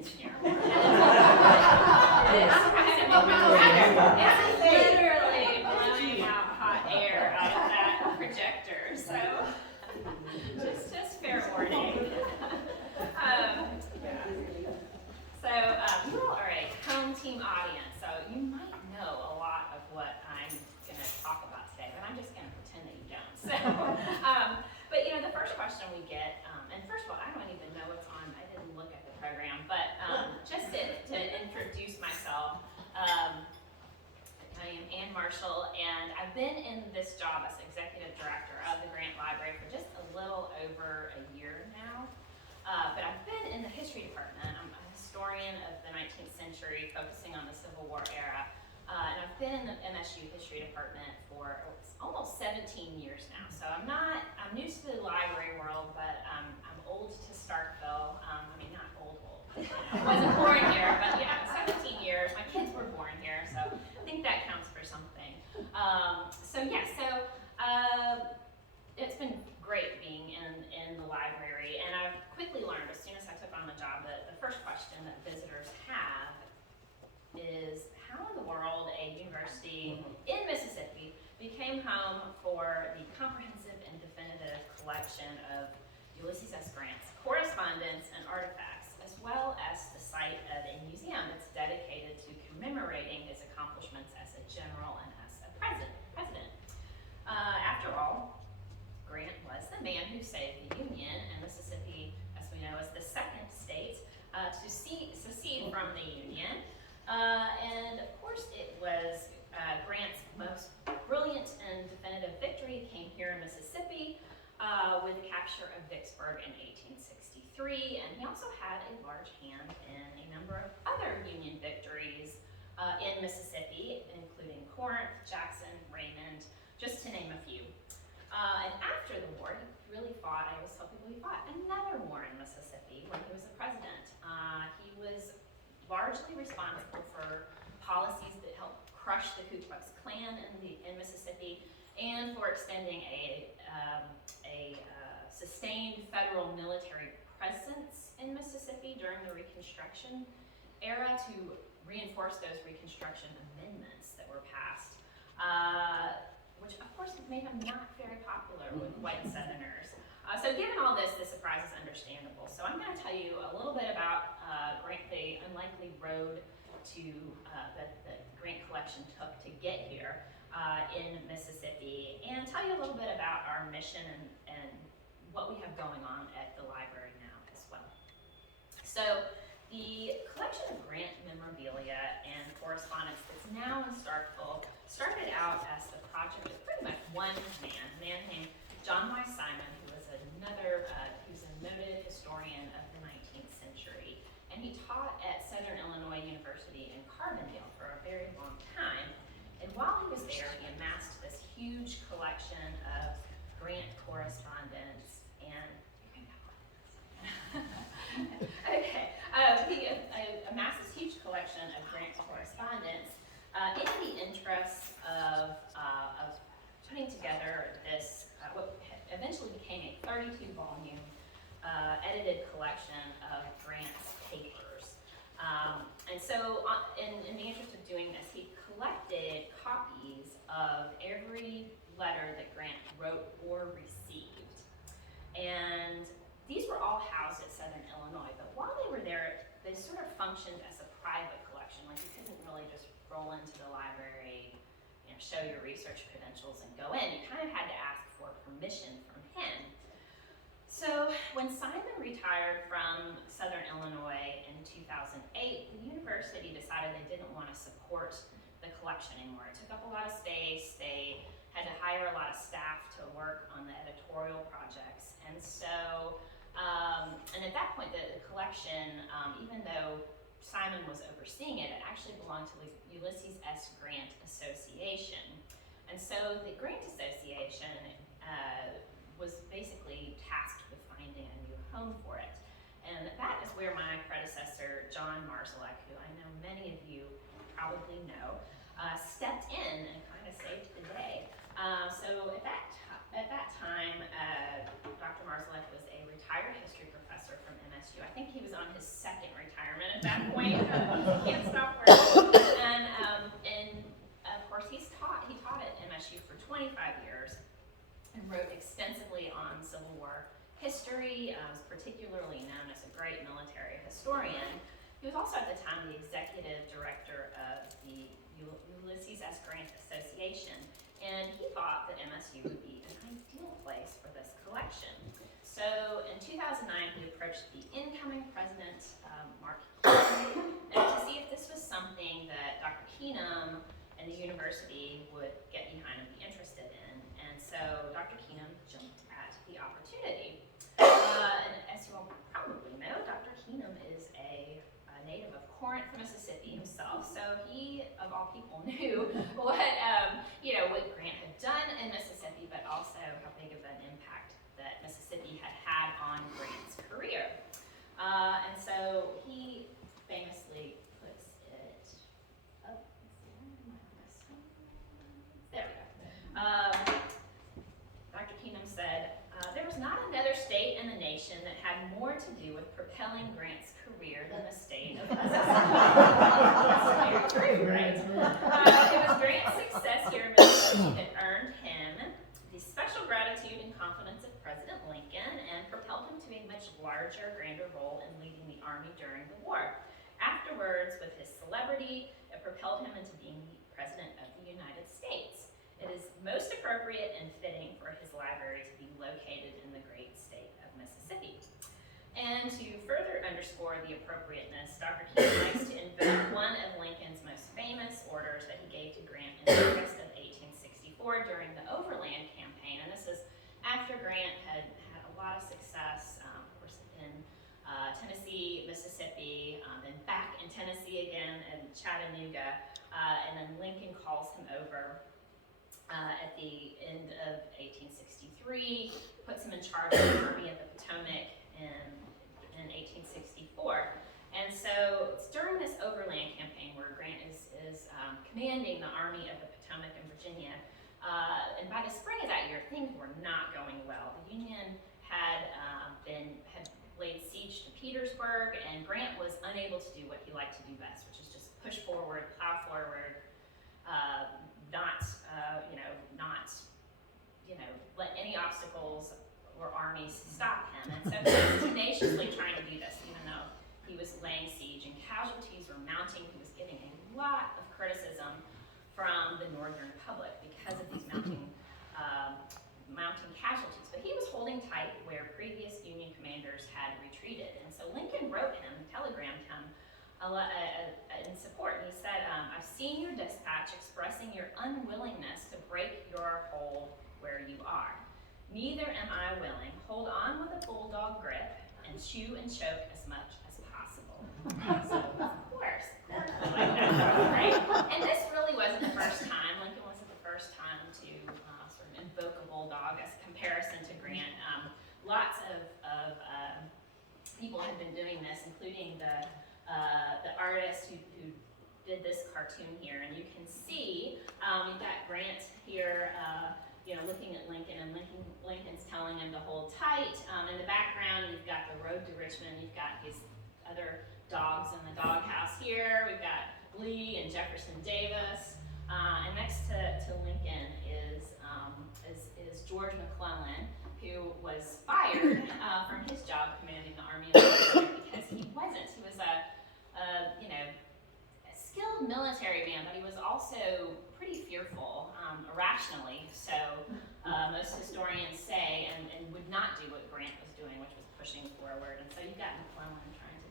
engineer. It's literally blowing out hot air out of that projector, so just fair warning. So you all are a home team audience, so you might know a lot of what I'm going to talk about today, but I'm just going to pretend that you don't. So, but you know, the first question we get, and first of all, I don't even know what's on. I didn't look at the program, but just to introduce myself, I am Ann Marshall, and I've been in this job as executive director of the Grant Library for just a little over a year now. But I've been in the history department. I'm a historian of the 19th century, focusing on the Civil War era. And I've been in the MSU history department for almost 17 years now. So I'm new to the library world, but I'm old to Starkville. I mean, not old. You know, I wasn't born here, but yeah, 17 years. My kids were born here, so I think that counts for something. It's been great being in the library, and I've quickly learned as soon as I took on the job that the first question that visitors have is how in the world a university in Mississippi became home for the comprehensive and definitive collection of Ulysses S. Grant's correspondence and artifacts, as well as the site of a museum that's dedicated to commemorating his accomplishments as a general and as a president. After all, Grant was the man who saved the Union, and Mississippi, as we know, is the second state to secede from the Union. And of course, it was Grant's most brilliant and definitive victory came here in Mississippi with the capture of Vicksburg in 1863, and he also had a large hand in a number of other Union victories in Mississippi, including Corinth, Jackson, Raymond, just to name a few. And after the war, he really fought, I always tell people he fought another war in Mississippi when he was the president. He was largely responsible for policies that helped crush the Ku Klux Klan in Mississippi, and for extending a sustained federal military presence in Mississippi during the Reconstruction era to reinforce those Reconstruction amendments that were passed, which of course made him not very popular with white Southerners. So given all this, the surprise is understandable. So I'm going to tell you a little bit about the unlikely road to that the Grant collection took to get here in Mississippi, and tell you a little bit about our mission and what we have going on at the library now as well. So the collection of Grant memorabilia and correspondence that's now in Starkville started out as the project of pretty much one man named John Y. Simon, who was who's a noted historian of the 19th century, and he taught at Southern Illinois University in Carbondale for a very long time. And while he was there, he amassed this huge collection of Grant correspondence and he amassed this huge collection of Grant correspondence in the interest of putting together this what eventually became a 32-volume edited collection of Grant's papers. And so in the interest of doing this, he collected copies of every letter that Grant wrote or received. And these were all housed at Southern Illinois, but while they were there, they sort of functioned as a private collection. Like, you couldn't really just roll into the library, you know, show your research credentials and go in. You kind of had to ask for permission from him. So when Simon retired from Southern Illinois in 2008, the university decided they didn't want to support the collection anymore. It took up a lot of space. They had to hire a lot of staff to work on the editorial projects. And so, and at that point, the collection, even though Simon was overseeing it, it actually belonged to the Ulysses S. Grant Association. And so the Grant Association was basically tasked with finding a new home for it. And that is where my predecessor, John Marszalek, who I know many of you probably know, stepped in and kind of saved the day. So at that time, Dr. Marszalek was a retired history professor from MSU. I think he was on his second retirement at that point. He can't stop learning. And of course, he taught at MSU for 25 years and wrote extensively on Civil War history, was particularly known as a great military historian. He was also at the time the executive director of the Ulysses S. Grant Association, and he thought that MSU would be an ideal place for this collection. So in 2009, he approached the incoming president, Mark Keenum, to see if this was something that Dr. Keenum and the university would get behind and be interested in. And so Dr. Keenum jumped at the opportunity. And as you all probably know, Dr. Keenum is a native of Corinth, Mississippi himself. So he, of all people, knew what Grant had done in Mississippi, but also how big of an impact that Mississippi had on Grant's career. And so he famously puts it, there we go. Dr. Keenum said, there was not another state in the nation that had more to do with propelling Grant's career than the state of Mississippi. That's very true, right? It was Grant's success here in Mississippi that earned him the special gratitude and confidence of President Lincoln and propelled him to a much larger, grander role in leading the Army during the war. Afterwards, with his celebrity, it propelled him into being the President of the United States. It is most appropriate and fitting for his library to be located in the great state of Mississippi. And to further underscore the appropriateness, Dr. Keenum likes to invoke one of Lincoln's most famous orders that he gave to Grant in August of 1864 during the Overland Campaign. And this is after Grant had had a lot of success, of course, in Tennessee, Mississippi, then back in Tennessee again, in Chattanooga, and then Lincoln calls him over at the end of 1863, puts him in charge of the Army of the Potomac in 1864. And so it's during this Overland Campaign where Grant is commanding the Army of the Potomac in Virginia. And by the spring of that year, things were not going well. The Union had laid siege to Petersburg, and Grant was unable to do what he liked to do best, which is just push forward, plow forward, not let any obstacles or armies stop him. And so he was tenaciously trying to do this, even though he was laying siege and casualties were mounting. He was getting a lot of criticism from the northern public because of these mounting casualties. But he was holding tight where previous Union commanders had retreated. And so Lincoln wrote him, telegrammed him, in support. And he said, I've seen your dispatch expressing your unwillingness to break your hold where you are. Neither am I willing. Hold on with a bulldog grip and chew and choke as much as possible. So, of course, I like that, right? And this really wasn't the first time. Lincoln wasn't the first time to sort of invoke a bulldog as a comparison to Grant. Lots of people have been doing this, including the artist who did this cartoon here. And you can see we've got Grant here looking at Lincoln, and Lincoln's telling him to hold tight. In the background, you've got the road to Richmond. You've got these other dogs in the doghouse here. We've got Lee and Jefferson Davis. And next to Lincoln is George McClellan, who was fired from his job commanding the Army of the Potomac because he wasn't. He was a skilled military man, but he was also pretty fearful, irrationally. So most historians say, and would not do what Grant was doing, which was pushing forward. And so you've got McClellan trying to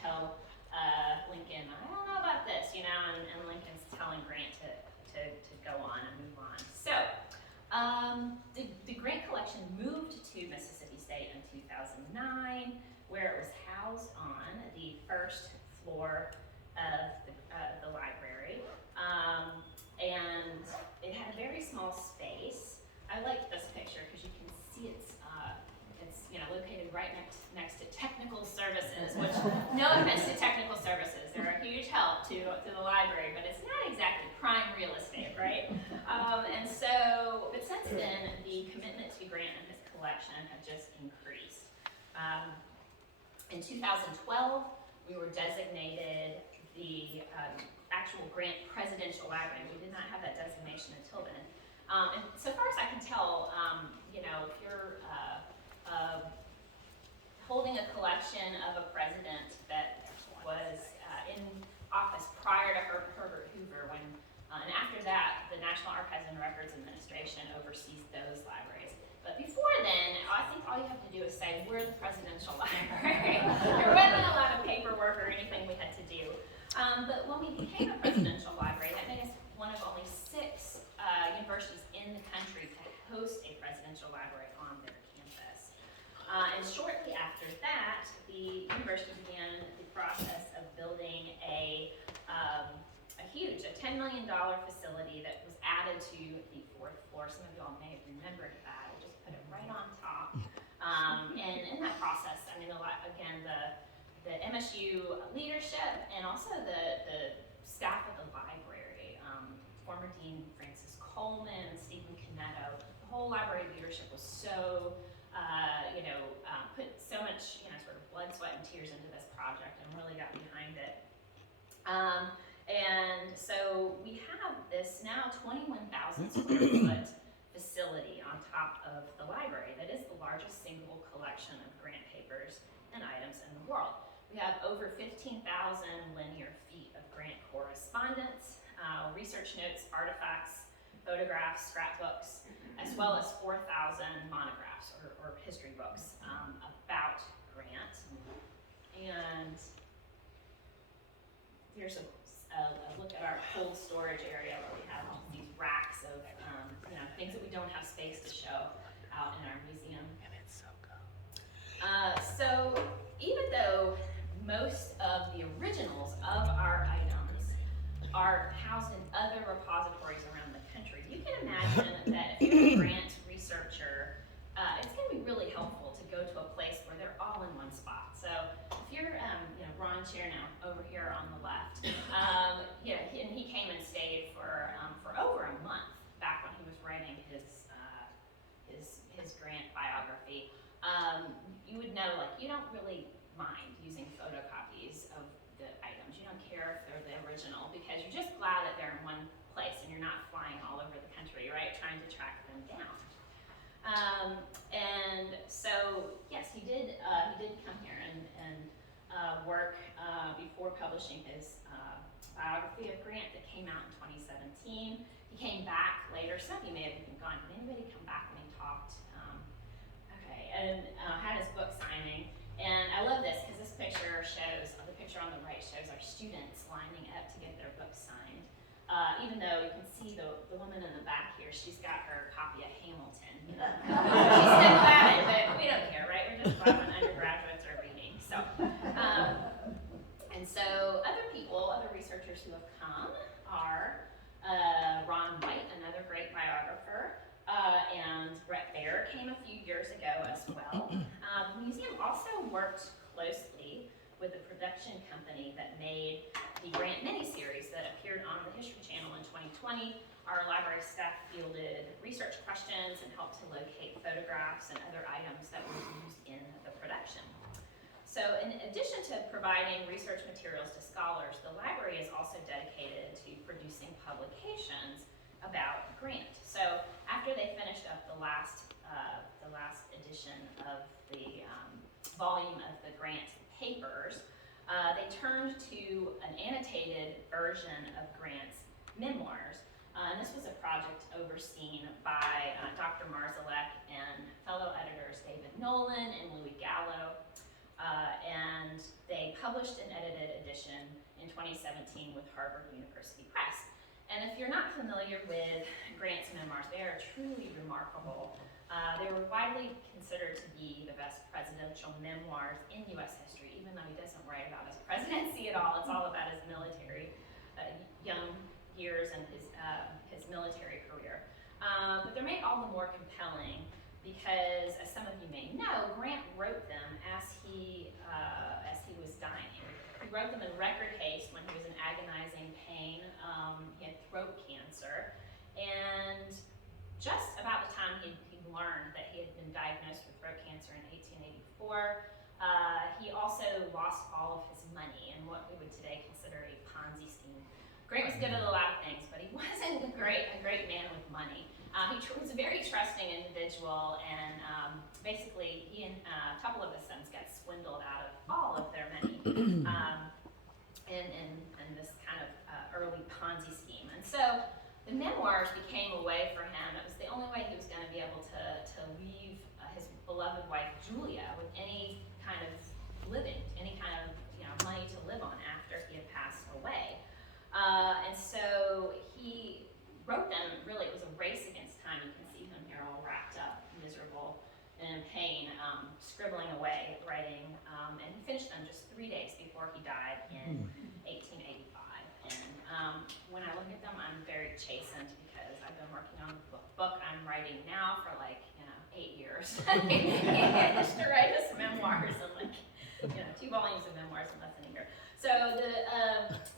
tell Lincoln, I don't know about this, and Lincoln's telling Grant to go on and move on. So the Grant collection moved to Mississippi State in 2009, where it was housed on the first floor of the library, and it had a very small space. I like this picture because you can see it's located right next to technical services, which, no offense to technical services, they're a huge help to the library, but it's not exactly prime real estate, right? But since then, the commitment to Grant and his collection had just increased. In 2012, we were designated the actual grant presidential library. We did not have that designation until then. And so far as I can tell, if you're holding a collection of a president that was in office prior to Herbert Hoover, and after that, the National Archives and Records Administration oversees those libraries. But before then, I think all you have to do is say, we're the presidential library. There wasn't a lot of paperwork or anything we had to do. But when we became a presidential library, that made us one of only 6 universities in the country to host a presidential library on their campus. And shortly after that, the university began the process of building a huge, $10 million facility that was added to the 4th floor. Some of you all may have remembered that. I just put it right on top. And in that process, I mean, the MSU leadership and also the staff of the library, former Dean Francis Coleman, Stephen Canetto, the whole library leadership was so, put so much, sort of blood, sweat, and tears into this project and really got behind it. And so we have this now 21,000 square foot facility on top of the library that is the largest single collection of grant papers and items in the world. We have over 15,000 linear feet of grant correspondence, research notes, artifacts, photographs, scrapbooks, as well as 4,000 monographs or history books about Grant. And here's a look at our cold storage area where we have all these racks of things that we don't have space to show out in our museum. And it's so cool. So even though most of the originals of our items are housed in other repositories around the country, you can imagine that if you're a grant researcher, it's going to be really helpful to go to a place where they're all in one spot. So if you're, Ron Chernow over here on the left, and he came and stayed for over a month back when he was writing his grant biography. You would know, you don't really mind using photocopies of the items. You don't care if they're the original because you're just glad that they're in one place and you're not flying all over the country, right, trying to track them down. And so, yes, he did come here and work before publishing his biography of Grant that came out in 2017. He came back later. Some of you may have even gone, did anybody come back when he talked? And had his book signing. And I love this because this picture shows, the picture on the right shows our students lining up to get their book signed. Even though you can see the woman in the back here, she's got her copy of Hamilton. She's still at it, but we don't care, right? We're just glad when undergraduates are reading. So, and so other researchers who have come are Ron White, another great biographer, and Brett Baer came a few years ago as well. The museum also worked closely with the production company that made the Grant miniseries that appeared on the History Channel in 2020. Our library staff fielded research questions and helped to locate photographs and other items that were used in the production. So in addition to providing research materials to scholars, the library is also dedicated to producing publications about Grant. So after they finished up the last edition of the volume of the Grant papers, they turned to an annotated version of Grant's memoirs. And this was a project overseen by Dr. Marzalek and fellow editors David Nolan and Louis Gallo. And they published an edited edition in 2017 with Harvard University Press. And if you're not familiar with Grant's memoirs, they are truly remarkable. They were widely considered to be the best presidential memoirs in U.S. history, even though he doesn't write about his presidency at all. It's all about his military, young years and his military career. But they're made all the more compelling because, as some of you may know, Grant wrote them as he was dying. He wrote them in record haste when he was in agonizing pain. He had throat cancer, and just about the time he learned that he had been diagnosed with throat cancer in 1884, He also lost all of his money in what we would today consider a Ponzi scheme. Grant was good at a lot of things, but he wasn't a great man with money. He was a very trusting individual, and basically he and a couple of his sons got swindled out of all of their money in this kind of early Ponzi scheme. And so the memoirs became a way for him. It was the only way he was going to be able to leave his beloved wife Julia with any kind of living, any kind of money to live on after he had passed away. And so he wrote them. Really, it was a race against time. You can see him here all wrapped up, miserable and in pain, scribbling away, writing, and he finished them just 3 days before he died in 1885. And when I look at them, I'm very chastened because I've been working on the book I'm writing now for 8 years. He managed to write his memoirs in 2 volumes of memoirs in less than a year. So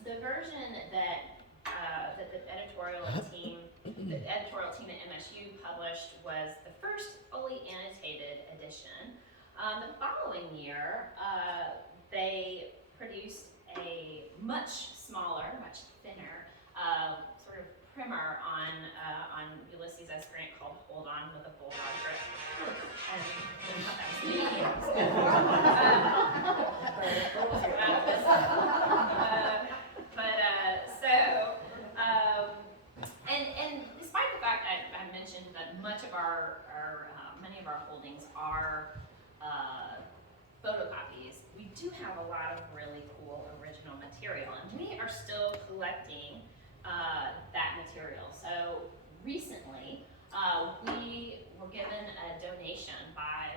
the version that the editorial team at MSU published was the first fully annotated edition. The following year, they produced a much smaller, much thinner, sort of primer on Ulysses S. Grant called "Hold On with a Bulldog Grip." And and despite the fact that I mentioned that many of our holdings are photocopies, we do have a lot of really cool original material, and we are still collecting that material. So recently, we were given a donation by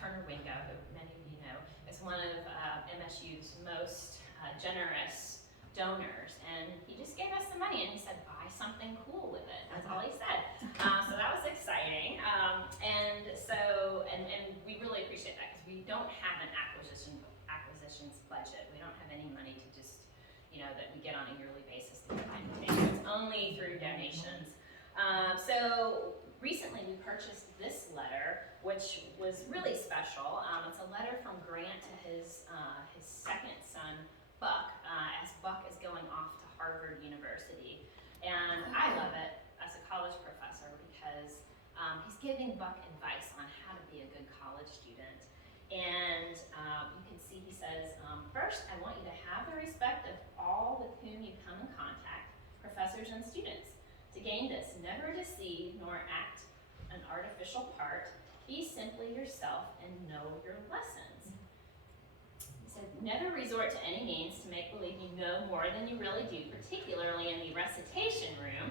Turner Wingo, who many of you know is one of MSU's most generous donors, and he just gave us some money and he said, buy something cool with it. That's all he said. So that was exciting. And we really appreciate that because we don't have an acquisitions budget. We don't have any money to just, that we get on a yearly basis to buy things. It's only through donations. So recently we purchased this letter, which was really special. It's a letter from Grant to his second son, Buck, as Buck is going off to Harvard University. And I love it as a college professor because he's giving Buck advice on how to be a good college student. And you can see he says, first, I want you to have the respect of all with whom you come in contact, professors and students. To gain this, never deceive nor act an artificial part. Be simply yourself and know your lessons. He said, never resort to any means to make believe you know more than you really do, particularly in the recitation room.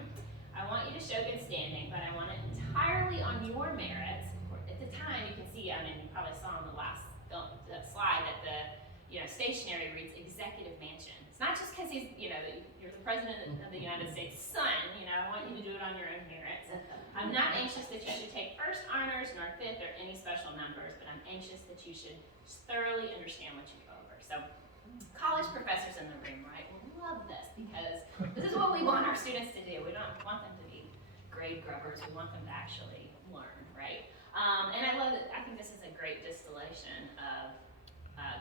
I want you to show good standing, but I want it entirely on your merits. At the time, you can see, you probably saw on the last slide that the stationery reads Executive Mansion. It's not just because he's, you're the President of the United States' son, I want you to do it on your own merits. I'm not anxious that you should take first honors, nor fifth, or any special numbers, but I'm anxious that you should thoroughly understand what you go over. So, college professors in the room, right, love this because this is what we want our students to do. We don't want them to be grade grubbers. We want them to actually learn, right? And I love it. I think this is a great distillation of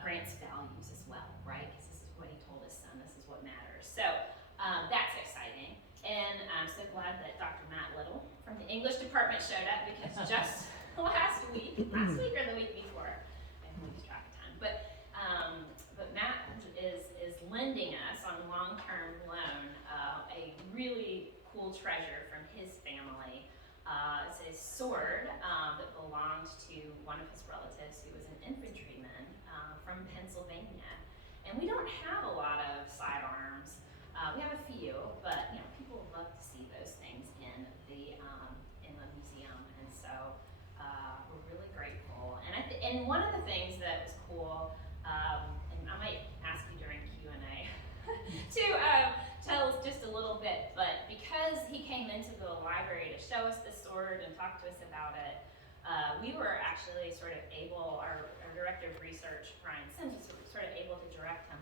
Grant's values as well, right? Because this is what he told his son. This is what matters. So that's exciting. And I'm so glad that Dr. Matt Little from the English department showed up because just last week or the week before, I lose track of time, but Matt is lending us on long-term loan a really cool treasure from his family. It's a sword that belonged to one of his relatives who was an infantryman from Pennsylvania. And we don't have a lot of sidearms. We have a few, but people love to see those things in the museum, and so we're really grateful. And one of the things that was cool, and I might ask you during Q&A to tell us just a little bit, but because he came into the library to show us the sword and talk to us about it, we were actually sort of able, our director of research, Brian Sims, was sort of able to direct him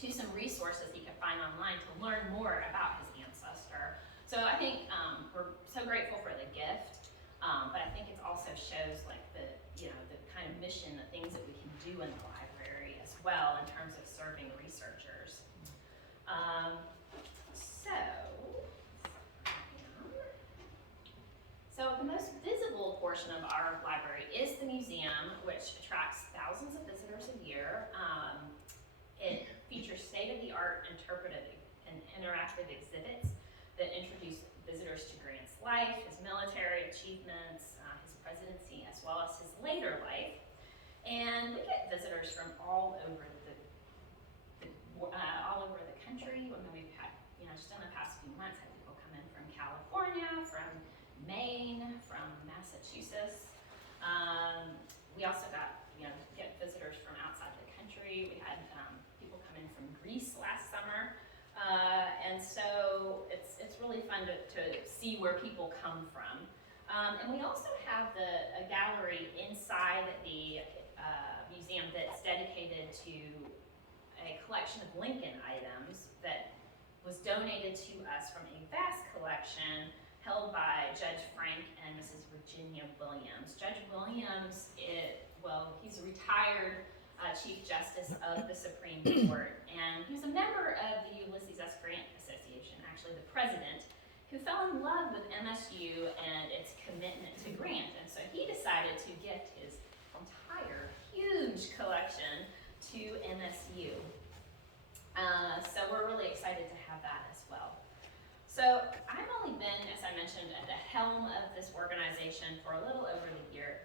to some resources he could find online to learn more about his ancestor. So I think we're so grateful for the gift, but I think it also shows like the kind of mission, the things that we do in the library as well in terms of serving researchers. So the most visible portion of our library is the museum, which attracts thousands of visitors a year. It features state-of-the-art interpretive and interactive exhibits that introduce visitors to Grant's life, his military achievements, his presidency, as well as his later life. And we get visitors from all over the country. I mean, we've had, just in the past few months, had people come in from California, from Maine, from Massachusetts. We also get visitors from outside the country. We had people come in from Greece last summer. And so it's really fun to see where people come from. And we also have a gallery inside the museum that's dedicated to a collection of Lincoln items that was donated to us from a vast collection held by Judge Frank and Mrs. Virginia Williams. Judge Williams, he's a retired Chief Justice of the Supreme Court, and he was a member of the Ulysses S. Grant Association, actually the president, who fell in love with MSU and its commitment to Grant, and so he decided to gift his entire huge collection to MSU. So we're really excited to have that as well. So I've only been, as I mentioned, at the helm of this organization for a little over a year,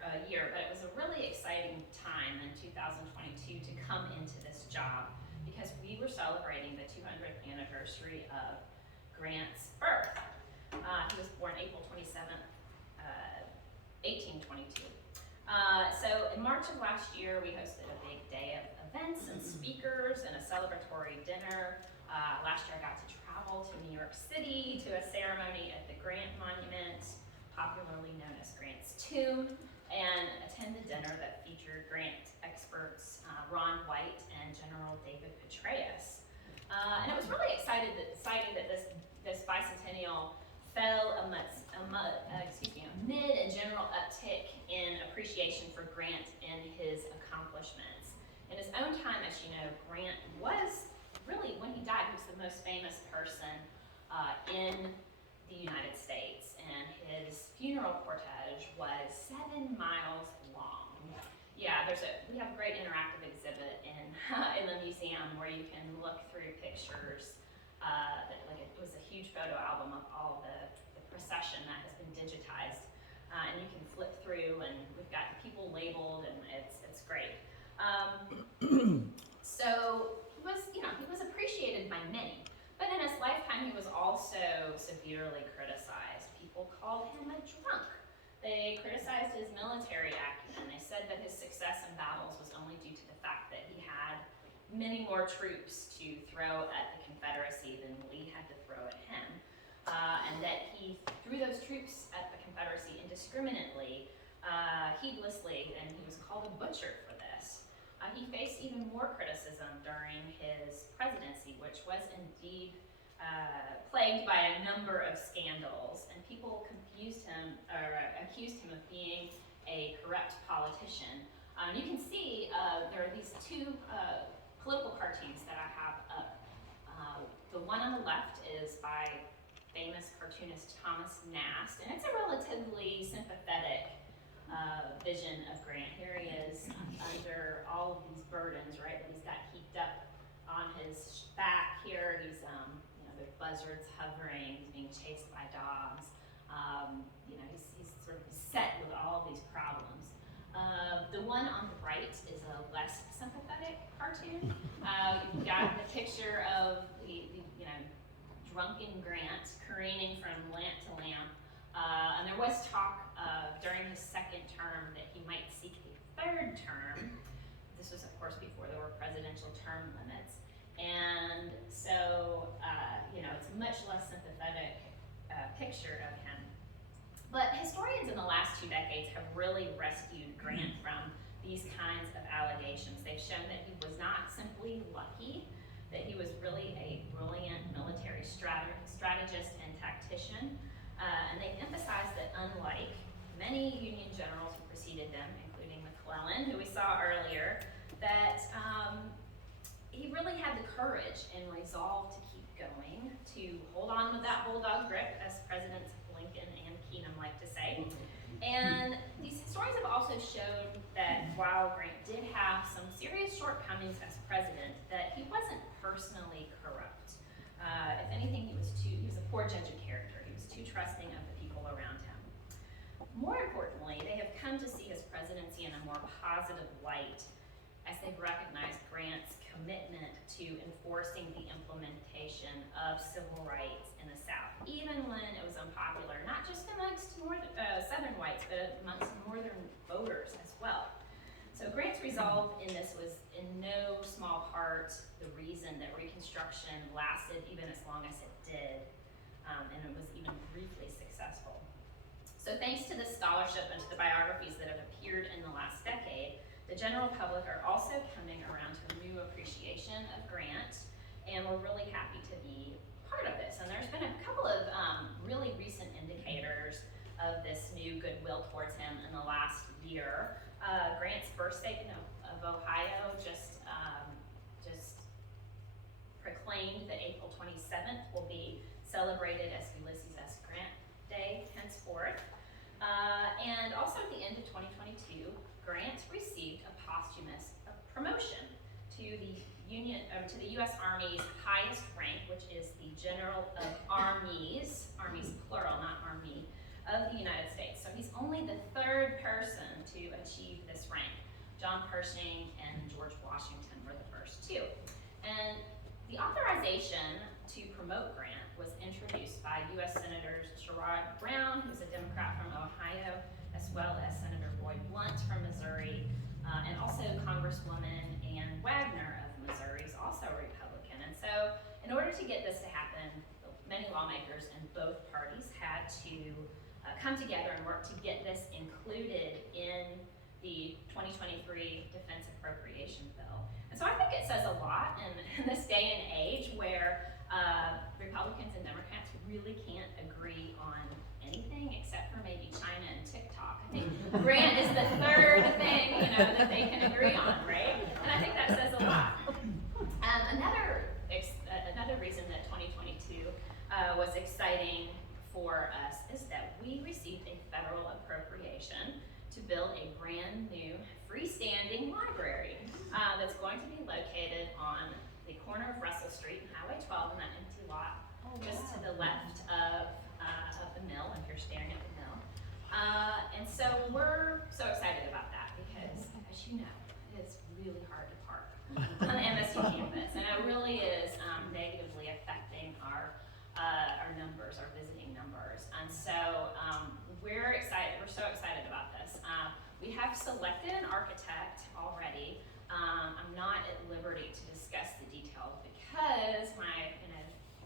but it was a really exciting time in 2022 to come into this job because we were celebrating the 200th anniversary of Grant's birth. He was born April 27th, 1822. So in March of last year, we hosted a big day of events and speakers and a celebratory dinner. Last year I got to travel to New York City to a ceremony at the Grant Monument, popularly known as Grant's Tomb, and attend a dinner that featured Grant experts Ron White and General David Petraeus. And it was really exciting that this bicentennial fell amid and general uptick in appreciation for Grant and his accomplishments. In his own time, as you know, Grant was really, when he died, he was the most famous person in the United States, and his funeral cortege was 7 miles long. Yeah, we have a great interactive exhibit in the museum where you can look through pictures. It was a huge photo album of all the procession that has been digitized, and you can flip through, and we've got people labeled, and it's great. So he was appreciated by many, but in his lifetime he was also severely criticized. People called him a drunk. They criticized his military acumen. They said that his success in battles was only due to the fact that he had many more troops to throw at the Confederacy than Lee had to throw at him, and that he threw those troops at the Confederacy indiscriminately, heedlessly, and he was called a butcher for this. He faced even more criticism during his presidency, which was indeed plagued by a number of scandals, and people accused him of being a corrupt politician. You can see there are these two political cartoons that I have up. The one on the left is by famous cartoonist Thomas Nast, and it's a relatively sympathetic vision of Grant. Here he is under all of these burdens, right, that he's got heaped up on his back. Here he's, there's buzzards hovering, he's being chased by dogs. He's sort of beset with all of these problems. The one on the right is a less sympathetic cartoon. You've got the picture of the drunken Grant careening from lamp to lamp. And there was talk during his second term that he might seek a third term. This was, of course, before there were presidential term limits. And so, it's a much less sympathetic picture of him. But historians in the last 2 decades have really rescued Grant from these kinds of allegations. They've shown that he was not simply lucky, that he was really a brilliant military strategist and tactician. And they've emphasized that unlike many Union generals who preceded them, including McClellan, who we saw earlier, that he really had the courage and resolve to keep going, to hold on with that bulldog grip, as Presidents Lincoln and Keenum like to say. And these historians have also shown that while Grant did have some serious shortcomings as president, that he wasn't personally corrupt. If anything, he was a poor judge of character. He was too trusting of the people around him. More importantly, they have come to see his presidency in a more positive light as they've recognized Grant's commitment to enforcing the implementation of civil rights in the South, even when it was unpopular, not just amongst Southern whites, but amongst Northern voters as well. So Grant's resolve in this was in no small part the reason that Reconstruction lasted even as long as it did, and it was even briefly successful. So thanks to the scholarship and to the biographies that have appeared in the last decade, the general public are also coming around to a new appreciation of Grant, and we're really happy to be part of this. And there's been a couple of really recent indicators of this new goodwill towards him in the last year. Grant's birth state of Ohio just proclaimed that April 27th will be celebrated as Ulysses S. Grant Day henceforth. And also at the end of 2022, Grant received a posthumous promotion to the U.S. Army's highest rank, which is the General of Armies plural, not Army, of the United States. So he's only the third person to achieve this rank. John Pershing and George Washington were the first two. And the authorization to promote Grant was introduced by U.S. Senators Sherrod Brown, who's a Democrat from Ohio, as well as Senator Roy Blunt from Missouri, and also Congresswoman Ann Wagner of Missouri is also a Republican. And so in order to get this to happen, many lawmakers in both parties had to come together and work to get this included in the 2023 Defense Appropriation Bill. And so I think it says a lot in this day and age where Republicans and Democrats really can't agree on anything except for maybe China and TikTok. I think Grant is the third thing, that they can agree on, right? And I think that says a lot. Another reason that 2022 was exciting for us is that we received a federal appropriation to build a brand new freestanding library that's going to be located on the corner of Russell Street and Highway 12 in that empty lot, just to the left of the mill, if you're staring at the mill. And so we're so excited about that because, as you know, it's really hard to park on the MSU campus, and it really is negatively affecting our numbers, our visiting numbers. And so we're excited. We're so excited about this. We have selected an architect already. I'm not at liberty to discuss the details because it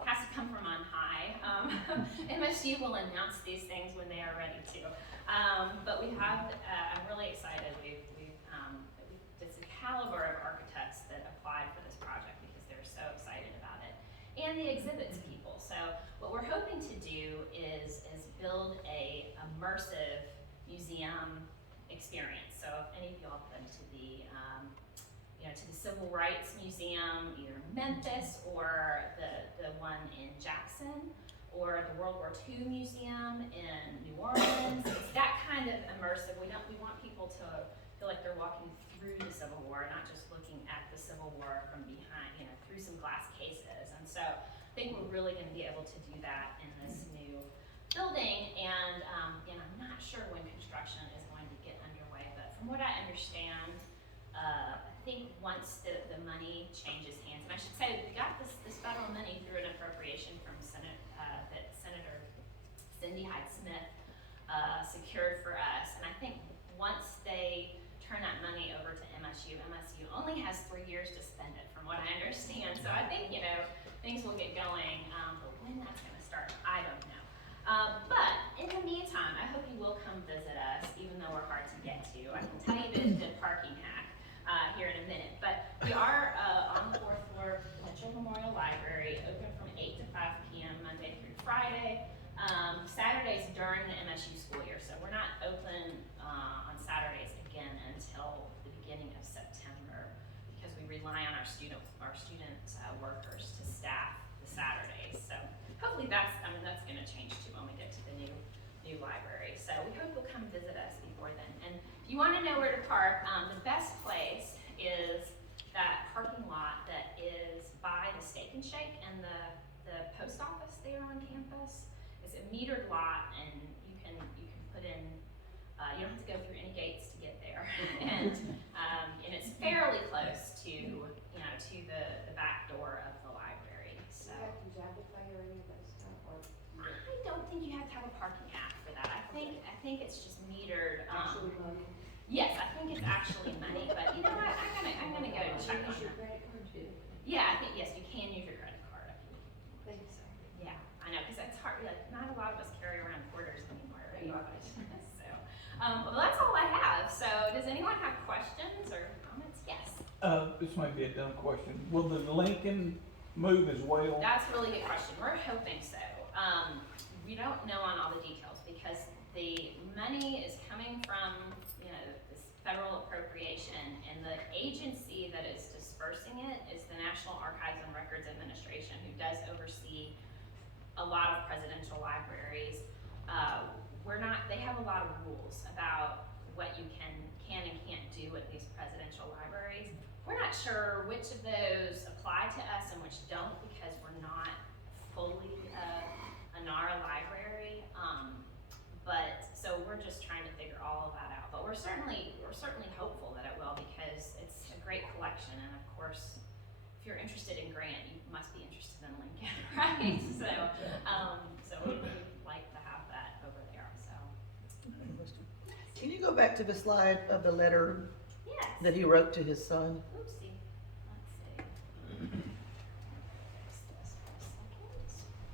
has to come from on high. MSU will announce these things when they are ready to. But we have, I'm really excited. It's the caliber of architects that applied for this project because they're so excited about it. And the exhibits people. So what we're hoping to do is build a immersive museum experience. So if any of y'all have been to the Civil Rights Museum, either in Memphis or the one in Jackson, or the World War II Museum in New Orleans, it's that kind of immersive. We want people to feel like they're walking through the Civil War, not just looking at the Civil War from behind, through some glass cases. And so I think we're really going to be able to do that in this new building. And I'm not sure when construction is going to get underway, but from what I understand, I think once the money changes hands, and I should say we got this federal money through an appropriation from that Senator Cindy Hyde-Smith secured for us, and I think once they turn that money over to MSU only has 3 years to spend it, from what I understand. So I think things will get going, but when that's going to start, I don't know. But in the meantime, I hope you will come visit us, even though we're hard to get to. I can tell you there's a good parking hack here in a minute. But we are on the 4th floor of Mitchell Memorial Library, open from 8 to 5 p.m. Monday through Friday. Saturdays during the MSU school year. So we're not open on Saturdays again until the beginning of September. rely on our student workers to staff the Saturdays. So hopefully that's going to change too when we get to the new library. So we hope you'll come visit us before then. And if you want to know where to park, the best place is that parking lot that is by the Steak and Shake and the post office there on campus. It's a metered lot, and you can put in. You don't have to go through any gates to get there, and it's fairly close to to the back door of the library. So Do you have to Javify or any of those stuff? Or I don't think you have to have a parking app for that. I think it's just metered. actually money? Yes, I think it's actually money, but you know what? I'm gonna go check on Use your that. credit card too. Yeah, I think yes, you can use your credit card. Thank you, sir. Yeah, I know, because that's hard. Like, not a lot of us carry around quarters anymore, right? So, well, that's all I have. So, does anyone have questions or comments? Yes. This might be a dumb question. Will the Lincoln move as well? That's a really good question. We're hoping so. We don't know on all the details because the money is coming from, this federal appropriation, and the agency that is dispersing it is the National Archives and Records Administration, who does oversee a lot of presidential libraries. They have a lot of rules about what you can and can't do at these presidential libraries. We're not sure which of those apply to us and which don't, because we're not fully a NARA library. But so we're just trying to figure all of that out. But we're certainly hopeful that it will, because it's a great collection, and of course, if you're interested in Grant, you must be interested in Lincoln, right? So we'd like to have that over there. So Can you go back to the slide of the letter yes. that he wrote to his son? Oopsie. Let's see. Fix this for a second.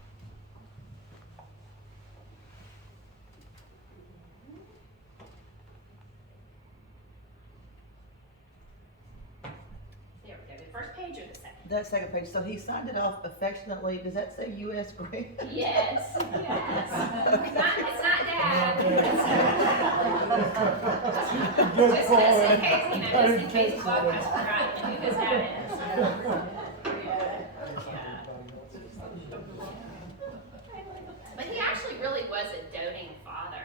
There we go. The first page or the second? That second page, so he signed it off affectionately. Does that say U.S. Grant? Yes. It's not Dad. Just in case, just in case Bob has forgotten who his dad is. Yeah. But he actually really was a doting father.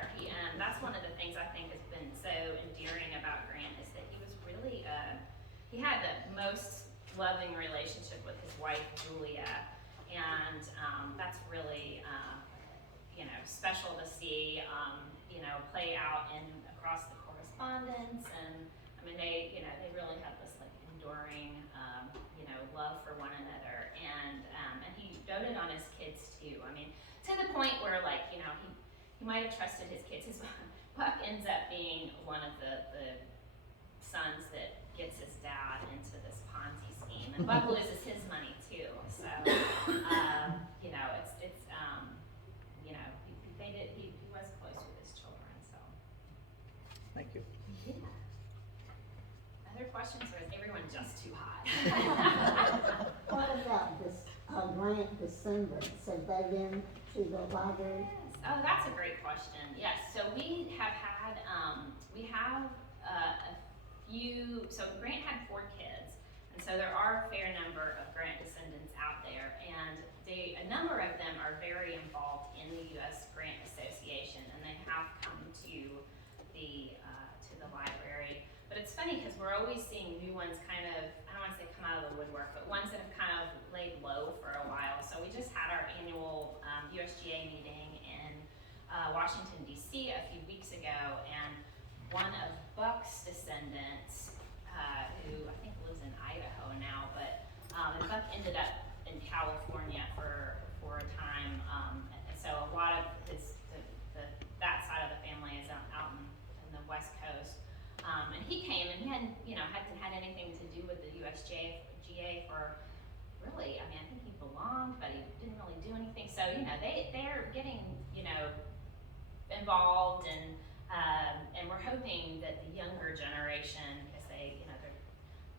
That's one of the things I think has been so endearing about Grant, is that he was really, he had the most loving relationship with his wife, Julia, and that's really, special to see, play out across the correspondence, and they really have this like enduring, love for one another, and he doted on his kids too. To the point where he might have trusted his kids. His Buck ends up being one of the sons that gets his dad into this Ponzi scheme, and Buck loses his money too. So, he was close with his children. So, Thank you. yeah. Other questions, or is everyone just too hot? What about this, Grant descendants, have they been to the library? Yes. Oh, that's a great question. Yes, so we have had, a few, so Grant had 4 kids, and so there are a fair number of Grant descendants out there, and a number of them are very involved in the U.S. Grant Association, and they have come to the library. But it's funny, because we're always seeing new ones kind of, I don't want to say come out of the woodwork, but ones that have kind of laid low for a while. So we just had our annual USGA meeting in Washington, D.C. a few weeks ago, and one of Buck's descendants, who I think lives in Idaho now, but Buck ended up in California for a time, and so a lot of that side of the family is out in the West Coast. And he came, and he hadn't had anything to do with the USGA for really, I think he belonged, but he didn't really do anything. So, they're getting, involved, and we're hoping that the younger generation, because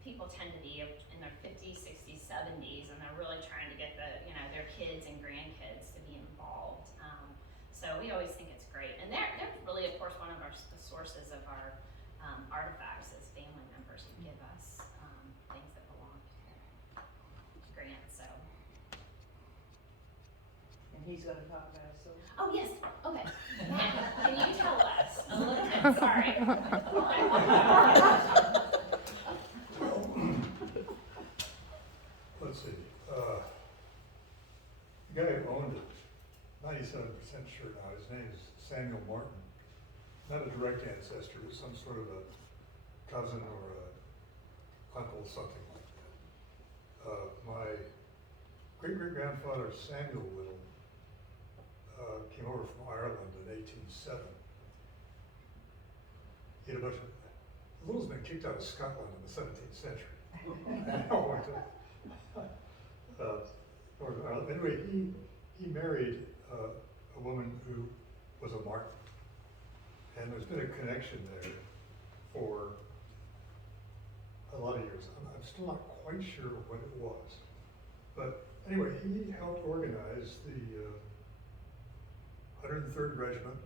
people tend to be in their 50s, 60s, 70s, and they're really trying to get their kids and grandkids to be involved. So we always think it's great. And they're really, of course, one of the sources of our artifacts as family members who give us things that belong he's gonna talk about it, so. Oh, yes, okay. Matt, can you tell us a little bit, sorry. Let's see, the guy who owned it, 97% sure now, his name is Samuel Martin. Not a direct ancestor, but some sort of a cousin or a uncle, something like that. My great-great-grandfather Samuel Whittle came over from Ireland in 1807. He had a bunch of, the Little's been kicked out of Scotland in the 17th century. Northern Ireland. Anyway, he married a woman who was a Martin. And there's been a connection there for a lot of years. I'm still not quite sure what it was. But anyway, he helped organize the 103rd Regiment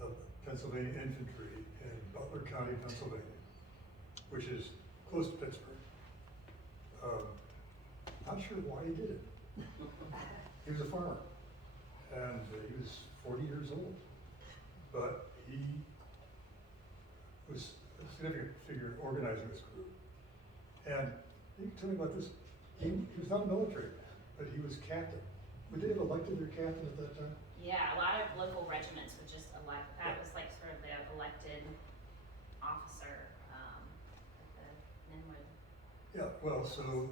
of Pennsylvania Infantry in Butler County, Pennsylvania, which is close to Pittsburgh. Not sure why he did it. He was a farmer, and he was 40 years old. But he was a significant figure in organizing this group. And you can tell me about this. He was not a military man, but he was captain. Would they have elected their captain at that time? Yeah, a lot of local regiments would just elect, that was like sort of the elected officer, that the men would. Yeah, well, so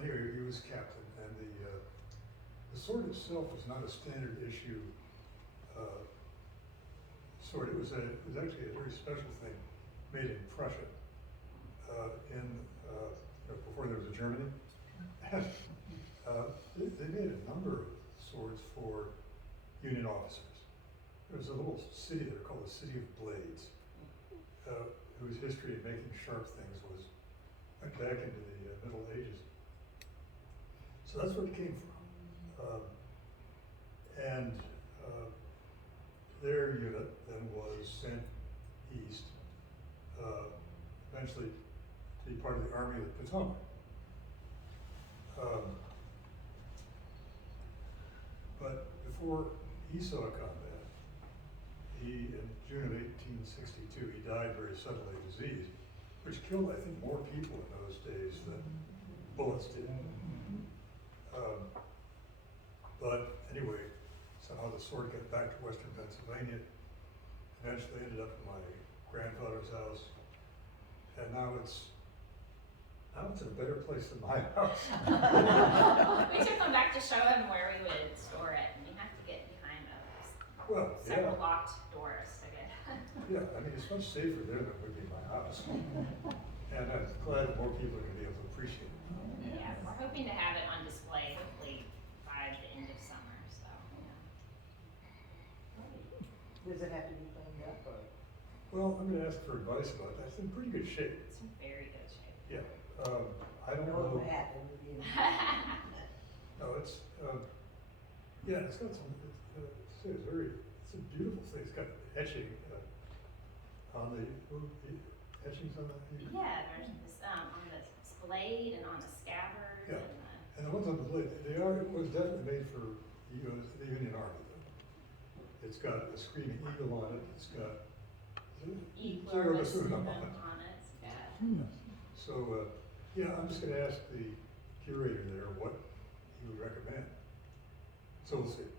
anyway, he was captain, and the sword itself was not a standard issue sword. It was actually a very special thing made in Prussia, before there was a Germany. And, they made a number of swords for Union officers. There was a little city there called the City of Blades, whose history of making sharp things went back into the Middle Ages. So that's where it came from. Their unit then was sent east, eventually to be part of the Army of the Potomac. But before he saw combat, in June of 1862, he died very suddenly of disease, which killed, I think, more people in those days than bullets did. But anyway, somehow the sword got back to Western Pennsylvania, eventually ended up in my grandfather's house, and now it's in a better place than my house. We took them back to show him where we would store it, and you have to get behind those Well, several yeah, locked doors to get. yeah, I mean, it's much safer there than it would be in my house. And I'm glad that more people are gonna be able to appreciate it. Yeah, we're hoping to have it on display hopefully by the end of summer, so, yeah. Does it have to be cleaned up or? Well, I'm gonna ask for advice about that. It's in pretty good shape. It's in very good shape. Yeah, I don't know. Matt, it would be. No, it's, yeah, it's got some, it's a beautiful thing. It's got etching, on the etchings on the. Yeah, there's this, on the blade and on the scabbard Yeah. and And the ones on the blade, it was definitely made for the Union Army though. It's got a screaming eagle on it, it's got. Eagler with Zero on bassoon it, yeah. So, yeah, I'm just gonna ask the curator there what he would recommend. So we'll see.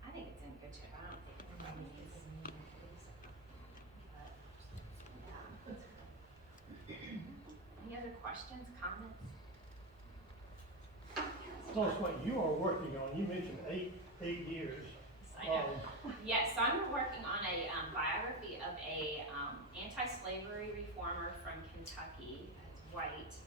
I think it's in good shape, I don't think it needs, but, yeah. Any other questions, comments? Tell us what you are working on. You mentioned eight years. I know. Yes, so I'm working on a biography of a anti-slavery reformer from Kentucky, white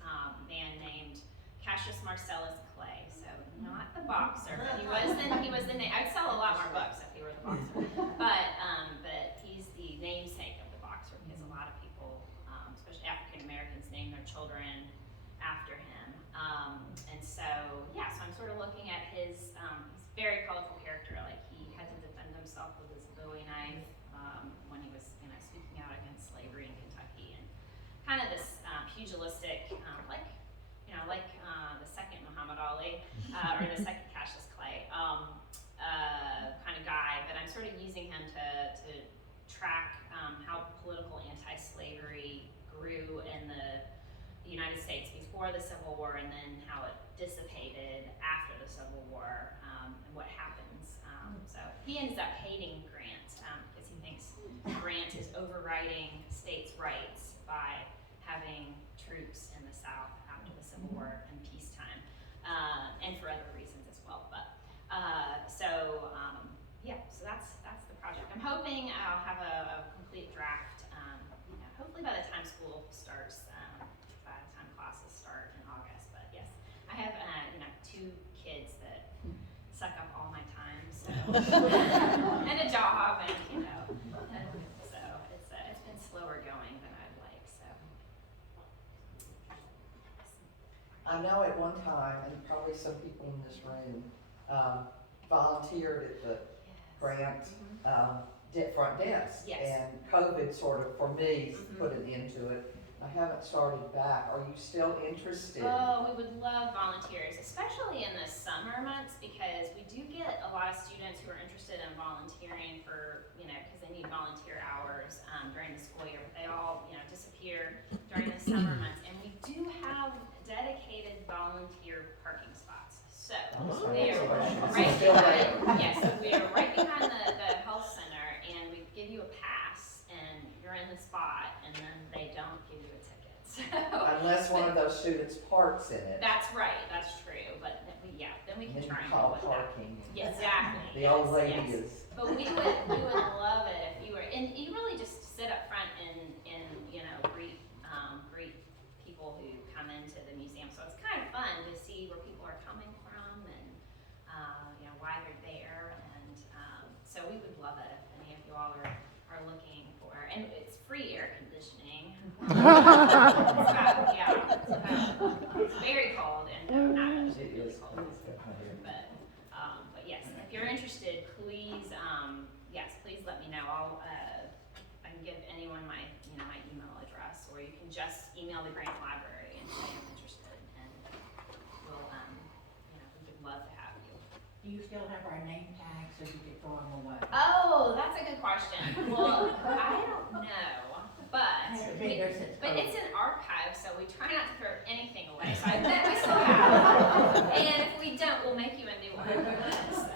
man named Cassius Marcellus Clay. So not the boxer, but he was the name. I'd sell a lot more books if he were the boxer. But he's the namesake of the boxer because a lot of people, especially African Americans, name their children after him. And so yeah, so I'm sort of looking at his very colorful character. Like he had to defend himself with his Bowie knife when he was, speaking out against slavery in Kentucky, and kind of this pugilistic, like the second Muhammad Ali or the second Cassius Clay. United States before the Civil War and then how it dissipated after the Civil War, and what happens. So he ends up hating Grant, because he thinks Grant is overriding states' rights by having troops in the South after the Civil War and peacetime, and for other reasons as well. But so that's the project. I'm hoping I'll have a complete draft. Hopefully by the time school starts, by the time classes start in August. But yes, I have 2 kids that suck up all my time, so and a job, and so it's been slower going than I'd like. So I know at one time, and probably some people in this room, volunteered at the Grant front desk. Yes. And COVID sort of, for me, put an end to it. I haven't started back. Are you still interested? Oh, we would love volunteers, especially in the summer months, because we do get a lot of students who are interested in volunteering for, because they need volunteer hours during the school year, but they all, disappear during the summer months. And we do have dedicated volunteer parking spots. So we are right behind, so we are right behind the health center, and we give you a pass, and you're in the spot, and then they don't give you a ticket. So Unless one of those students parks in it. that's right, that's true, but then we can Then you try and call deal with that. parking. Yeah, exactly. The old yes, lady yes. is. But we would love it if you were, and you really just sit up front and greet people who come into the museum. So it's kind of fun to see where people are coming from and why they're there. And so we would love it if any of you all are looking for, and it's free air conditioning. It's very cold and not It is. cold. But yes, if you're interested, please, please let me know. I can give anyone my email address, or you can just email the Grant Library and say I'm interested, and we'll, we would love to have you. Do you still have our name tag so you can throw them away? Oh, that's a good question. Well, I don't know, but Hasn't been there since but COVID. it's an archive, so we try not to throw anything away. So I bet we still have it. And if we don't, we'll make you a new one. So.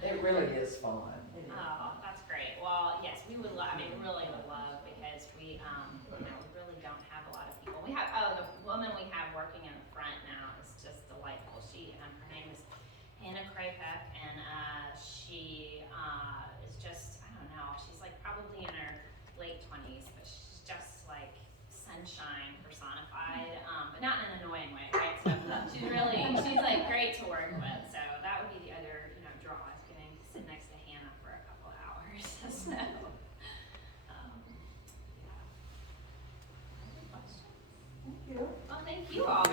It really is fun. Oh, that's great. Well, yes, we would love, really would love, because we, we really don't have a lot of people. We have, the woman we have working in the front now is just delightful. Her name is Hannah Krapek, and she is just, I don't know, she's like probably in her late 20s, but she's just like sunshine personified, but not in an annoying way, right? So she's like great to work with. So that would be the other, draw, is getting to sit next to Hannah for a couple of hours. So, yeah. Any questions? Thank you. Well, thank you all.